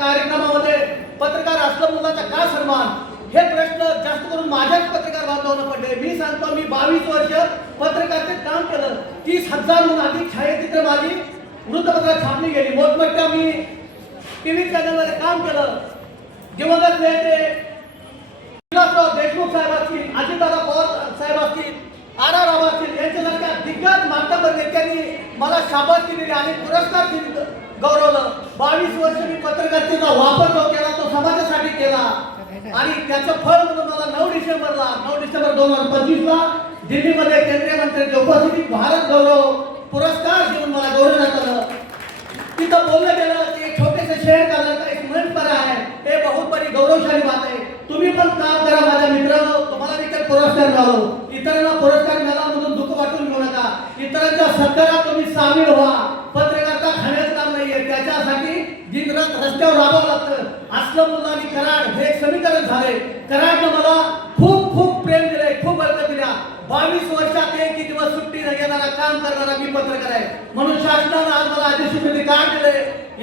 कार्यक्रमामध्ये पत्रकार असलम मुल्लाचा का सन्मान, हे प्रश्न जास्त करून माझ्याच पत्रकार बांधवांना पडले. मी सांगतो, मी 22 वर्ष पत्रकाराचे काम केलं. 30,000हून अधिक छायाचित्र माझी वृत्तपत्रात छापली गेली. मोठमोठ्या मी टीव्ही चॅनलमध्ये काम केलं. दिवंगत नेते विलासराव देशमुख साहेब असतील, अजितदादा पवार साहेब असतील, आर.आर. राव असतील, यांच्यासारख्या दिग्गज मान्यवर नेत्यांनी मला शाबासकी दिली आणि पुरस्कार दिले, गौरवलं. 22 वर्ष मी पत्रकारितेचा वापर जो केला तो समाजासाठी केला आणि त्याचं फळ म्हणून मला 9 डिसेंबर 2025 ला दिल्लीमध्ये केंद्रीय मंत्र्यांच्या उपस्थितीत भारत गौरव पुरस्कार देऊन मला गौरवण्यात आलं. तिथं बोललं गेलं की एक छोटेसे शेअर करण्याचा का एक मंच पर आहे, हे बहुत बड़ी गौरवशाली बात आहे. तुम्ही पण काम करा माझ्या मित्रांनो, तुम्हाला देखील पुरस्कार मिळालो. इतरांना पुरस्कार मिळाला म्हणून दुःख वाटून घेऊ नका. इतरांच्या सत्कारात तुम्ही सामील व्हा. पत्रकारिता खाण्याचं काम नाहीये, त्याच्यासाठी दिनरात रस्त्यावर राहावं लागतं. असलम मुल्ला आणि कराड हे एक समीकरण झाले. कराडनं मला खूप खूप प्रेम दिलंय, खूप बळकटी दिल्या. 22 वर्षात एक दिवस सुट्टी न घेणारा काम करणारा मी पत्रकार आहे. म्हणून शासनानं आज मला अधिसूचित कार्ड दिले,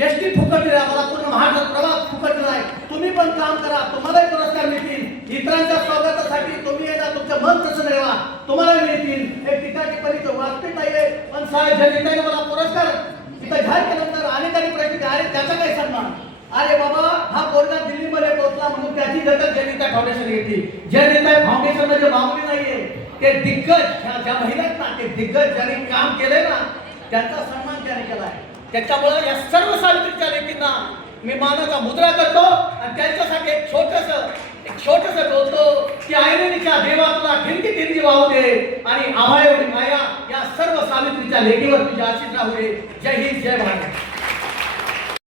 एसटी फुकट दिला, मला पूर्ण महाराष्ट्र प्रवास फुकट दिलाय. तुम्ही पण काम करा, तुम्हालाही पुरस्कार मिळतील. इतरांच्या स्वागतासाठी तुम्ही येणार, तुमचं मन तसं ठेवा, तुम्हाला मिळतील. हे टीका टिप्पणीचं वास्तविक नाहीये. पण साहेब जनतेने मला पुरस्कार इथं जाहीर केल्यानंतर अनेकांनी प्रश्न केले, अरे त्याचा काय सन्मान? अरे बाबा, हा पोरगा दिल्लीमध्ये पोहोचला म्हणून त्याची दखल जनता फाउंडेशन घेतली. जनता फाउंडेशन म्हणजे मामूली नाहीये, ते दिग्गज ज्या महिला आहेत ना, ते दिग्गज ज्यांनी काम केलंय ना, त्यांचा सन्मान त्याने केलाय. त्याच्यामुळे या सर्व सावित्रीच्या लेकींना मी मानाचा मुद्रा करतो आणि त्यांच्यासाठी एक छोटस बोलतो की ऐरणीच्या देवा तुला ठिणकी ठिणकी वाहू दे आणि आभाळ एवढी माया या सर्व सावित्रीच्या लेकीवर तुझे आशीष राहू दे. जय हिंद, जय भारत.